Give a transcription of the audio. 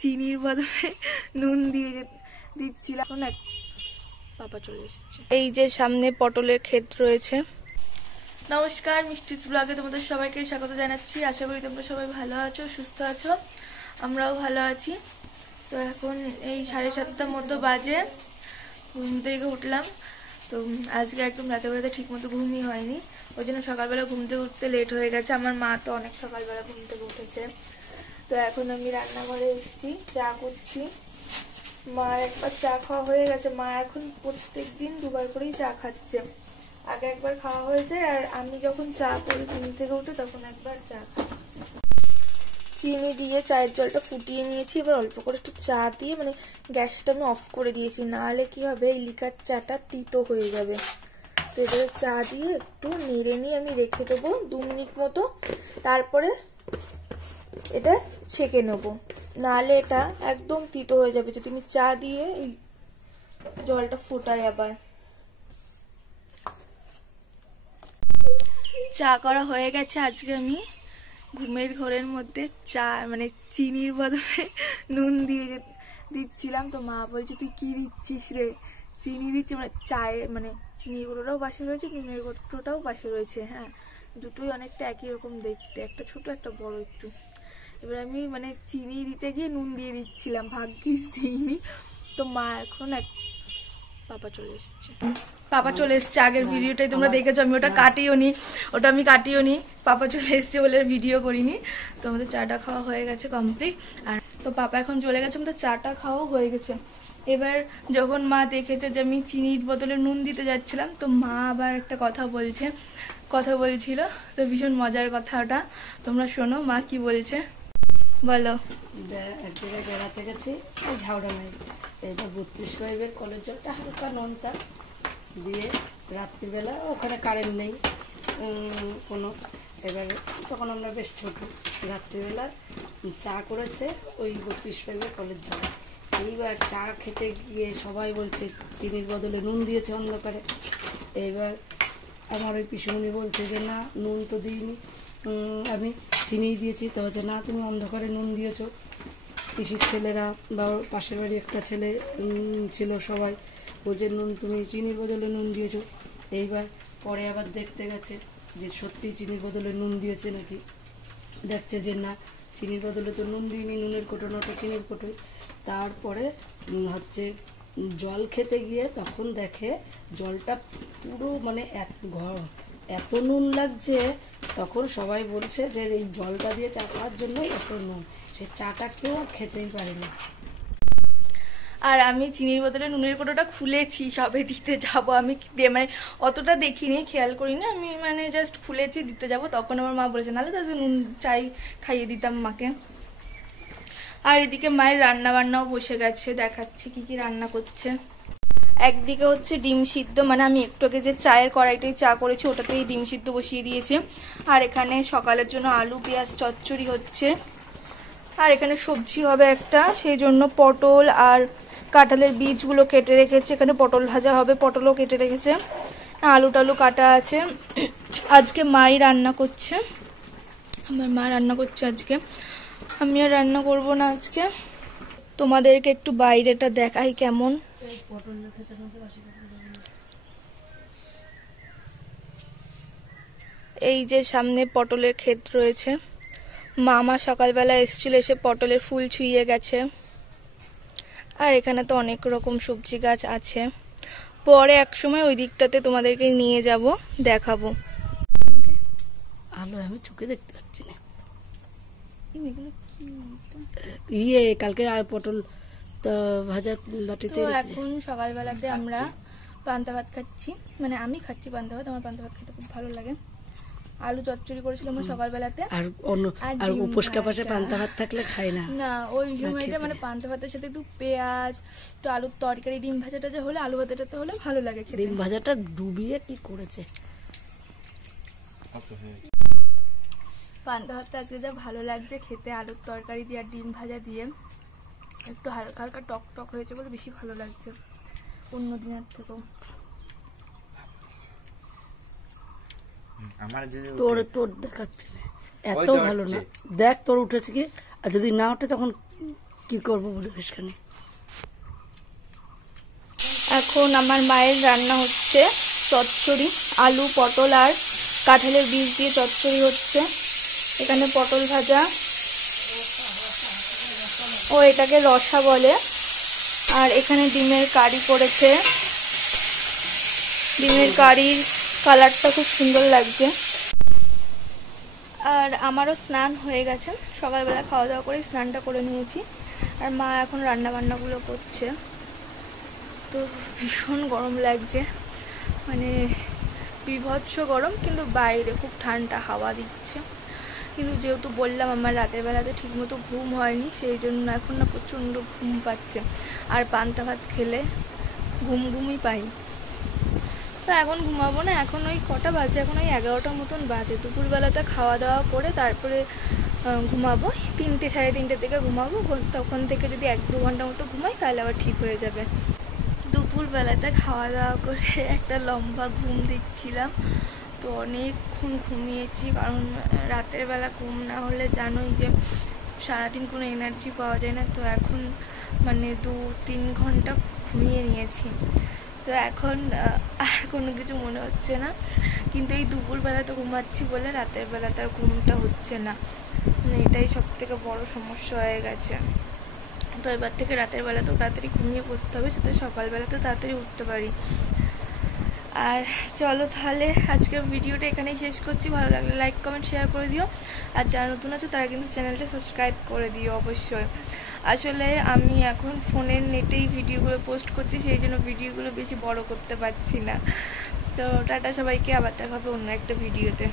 চিনির বদলে নুন দিয়ে দিচ্ছিলাম। এখন পাপা চলে এসেছে। এই যে সামনে পটলের ক্ষেত রয়েছে। নমস্কার, মিষ্টিস ব্লগে তোমাদের সবাইকে স্বাগত জানাচ্ছি। আশা করি তোমরা সবাই ভালো আছো, সুস্থ আছো। আমরাও ভালো আছি। তো এখন এই 7:30 মতো বাজে, ঘুম থেকে উঠলাম। তো আজকে একদম রাতে ঠিক মতো ঘুমই হয়নি, ওই জন্য সকালবেলা ঘুম থেকে উঠতে লেট হয়ে গেছে। আমার মা তো অনেক সকালবেলা ঘুম থেকে উঠেছে। তো এখন আমি রান্নাঘরে এসেছি, চা করছি। মা একবার চা খাওয়া হয়ে গেছে। মা এখন প্রত্যেক দিন 2বার করেই চা খাচ্ছে। আগে একবার খাওয়া হয়েছে, আর আমি যখন চা করি ঘুম থেকে উঠে তখন একবার চা খাই। চিনি দিয়ে চায়ের জলটা ফুটিয়ে নিয়েছি। এবার অল্প করে একটু চা দিয়ে, মানে গ্যাসটা আমি অফ করে দিয়েছি, নাহলে কি হবে এই লিকার চাটা তিতো হয়ে যাবে। তো এবারে চা দিয়ে একটু নেড়ে নিয়ে আমি রেখে দেবো 2 মিনিট মতো। তারপরে এটা ছেঁকে নেবো, নাহলে এটা একদম তিতো হয়ে যাবে যদি তুমি চা দিয়ে এই জলটা ফোটাই। আবার চা করা হয়ে গেছে। আজকে আমি ঘুমের ঘোরের মধ্যে চা, মানে চিনির বদলে নুন দিয়ে দিচ্ছিলাম। তো মা বলছে তুই কি দিচ্ছিস রে? চিনি দিচ্ছি, মানে চায়ে, মানে চিনির গুঁড়োটাও পাশে রয়েছে, নুনের গুঁড়োটাও পাশে রয়েছে। হ্যাঁ, দুটোই অনেকটা একই রকম দেখতে, একটা ছোট একটা বড় একটু। এবার আমি মানে চিনি দিতে গিয়ে নুন দিয়ে দিচ্ছিলাম, ভাগ্যিস দিইনি। তো মা এখন পাপা চলে এসছে। আগের ভিডিওটাই তোমরা দেখেছো, আমি ওটা কাটিও নি। পাপা চলে এসছে বলে ভিডিও করিনি। তো আমাদের চাটা খাওয়া হয়ে গেছে কমপ্লিট। আর তো পাপা এখন চলে গেছে, আমাদের চাটা খাওয়া হয়ে গেছে। এবার যখন মা দেখেছে যে আমি চিনির বদলে নুন দিতে যাচ্ছিলাম, তো মা আবার একটা কথা বলছিল। তো ভীষণ মজার কথা ওটা, তোমরা শোনো মা কি বলছে। বলো। এক জায়গায় বেড়াতে গেছি, ঝাউড়া নাই, এবার 32 পাইপের কলের জলটা হালকা নোনতা দিয়ে রাত্রিবেলা, ওখানে কারেন্ট নেই কোনো। এবার তখন আমরা বেশ ছোটো, রাত্রিবেলা চা করেছে ওই 32 পাইপের কলের জল। এইবার চা খেতে গিয়ে সবাই বলছে চিনির বদলে নুন দিয়েছে অন্ধকারে। এইবার আমার ওই পিসুমণি বলছে যে না, নুন তো দিইনি, আমি চিনিই দিয়েছি। তো হচ্ছে না, তুমি অন্ধকারে নুন দিয়েছো। পিসির ছেলেরা বা পাশের বাড়ি একটা ছেলে ছিল, সবাই বলছে নুন, তুমি চিনির বদলে নুন দিয়েছো। এইবার পরে আবার দেখতে গেছে যে সত্যি চিনির বদলে নুন দিয়েছে নাকি। দেখছে যে না, চিনির বদলে তো নুন দিইনি, নুনের কোটো নটো চিনির কোটোই। তারপরে হচ্ছে জল খেতে গিয়ে তখন দেখে জলটা পুরো মানে এত নুন লাগছে। তখন সবাই বলছে যে এই জলটা দিয়ে চা খাওয়ার জন্যই এত নুন, সে চাটা কেউ খেতেই পারেনি। আর আমি চিনির বদলে নুনের কোটোটা খুলেছি, সবে দিতে যাব। আমি মানে অতটা দেখিনি, খেয়াল করিনি, আমি মানে জাস্ট খুলেছি দিতে যাব। তখন আমার মা বলেছে, নাহলে তাদের নুন চাই খাইয়ে দিতাম মাকে। আর এদিকে মায়ের রান্না বান্নাও বসে গেছে, দেখাচ্ছি কি কি রান্না করছে। একদিকে হচ্ছে ডিম সিদ্ধ, মানে আমি একটু আগে যে চায়ের কড়াইটাই চা করেছি ওটাতেই ডিম সিদ্ধ বসিয়ে দিয়েছি। আর এখানে সকালের জন্য আলু পেঁয়াজ চচ্চড়ি হচ্ছে। আর এখানে সবজি হবে একটা, সেই জন্য পটল আর কাঁঠালের বীজগুলো কেটে রেখেছে। এখানে পটল ভাজা হবে, পটলও কেটে রেখেছে, আলু টালু কাটা আছে। আজকে মাই রান্না করছে, আমার মা রান্না করছে আজকে, আমি আর রান্না করব না আজকে। তোমাদেরকে একটু বাইরেটা দেখাই কেমন। এই যে সামনে পটলের ক্ষেত রয়েছে। মামা সকালবেলা এসেছিল, এসে পটলের ফুল ছুঁয়ে গেছে। আর এখানে তো অনেক রকম সবজি গাছ আছে। পরে এক সময় ওই দিকটাতে তোমাদেরকে নিয়ে যাব, দেখাবো। আলো আমি চোখে দেখতে পাচ্ছি না। কালকে আর পটল তো ভাজা বাটিতে। এখন সকালবেলাতে আমরা পান্তা ভাত খাচ্ছি, মানে আমি খাচ্ছি পান্তা ভাত, আমার পান্তা ভাত খেতে খুব ভালো লাগে। আলু চচ্চড়ি করেছিলাম সকালবেলাতে, আর উপোস কাপাসে পান্তা ভাত থাকলে খাই না। না ওই সময়টা মানে পান্তা ভাতের সাথে একটু পেঁয়াজ, একটু আলুর তরকারি, ডিম ভাজাটা যে হলে, আলু ভাজাটা হলে ভালো লাগে খেতে। ডিম ভাজাটা ডুবিয়ে কি করেছে পান্তা ভাতটা আজকে যা ভালো লাগছে খেতে, আলুর তরকারি দিয়ে আর ডিম ভাজা দিয়ে, একটু হালকা হালকা টক টক হয়েছে বলে বেশি ভালো লাগছে অন্য দিনের থেকেও। তোর দেখাচ্ছে এত ভালো না, দেখ তোর উঠেছে কি, আর যদি না ওঠে তখন কি করবো বলে সেখানে। এখন আমার মায়ের রান্না হচ্ছে চচ্চড়ি, আলু পটল আর কাঁঠালের বীজ দিয়ে চচ্চড়ি হচ্ছে। এখানে পটল ভাজা, ও এটাকে রসা বলে, আর এখানে ডিমের কারি করেছে। ডিমের কারির কালারটা খুব সুন্দর লাগছে। আর আমারও স্নান হয়ে গেছে, সকালবেলা খাওয়া দাওয়া করে স্নানটা করে নিয়েছি। আর মা এখন রান্না বান্নাগুলো করছে। তো ভীষণ গরম লাগছে, মানে বিভৎস গরম, কিন্তু বাইরে খুব ঠান্ডা হাওয়া দিচ্ছে। কিন্তু যেহেতু বললাম আমার রাতের বেলাতে ঠিকমতো ঘুম হয়নি, সেই জন্য এখন না প্রচণ্ড ঘুম পাচ্ছে। আর পান্তা ভাত খেলে ঘুমই পাই। তো এখন ঘুমাবো না, এখন ওই কটা বাজে, এখন ওই 11টার মতন বাজে। দুপুরবেলাতে খাওয়া দাওয়া করে তারপরে ঘুমাবো, 3টে সাড়ে 3টের দিকে ঘুমাবো। তখন থেকে যদি 1-2 ঘন্টার মতো ঘুমাই তাহলে আবার ঠিক হয়ে যাবে। দুপুরবেলাতে খাওয়া দাওয়া করে একটা লম্বা ঘুম দিচ্ছিলাম, তো অনেকক্ষণ ঘুমিয়েছি। কারণ রাতের বেলা ঘুম না হলে জানোই যে সারাদিন কোনো এনার্জি পাওয়া যায় না। তো এখন মানে 2-3 ঘন্টা ঘুমিয়ে নিয়েছি। তো এখন আর কোনো কিছু মনে হচ্ছে না, কিন্তু এই দুপুরবেলাতে ঘুমাচ্ছি বলে রাতের বেলাতে আর ঘুমটা হচ্ছে না, মানে এটাই সবথেকে বড় সমস্যা হয়ে গেছে। তো এবার থেকে রাতের বেলাতেও তাড়াতাড়ি ঘুমিয়ে পড়তে হবে, যাতে সকালবেলাতে তাড়াতাড়ি উঠতে পারি। আর চলো তাহলে আজকের ভিডিওটা এখানেই শেষ করছি। ভালো লাগলে লাইক কমেন্ট শেয়ার করে দিও, আর যারা নতুন আছো তারা কিন্তু চ্যানেলটা সাবস্ক্রাইব করে দিও অবশ্যই। আসলে আমি এখন ফোনের নেটেই ভিডিওগুলো পোস্ট করছি, সেই জন্য ভিডিওগুলো বেশি বড় করতে পারছি না। তো টাটা সবাইকে, আবার দেখা হবে অন্য একটা ভিডিওতে।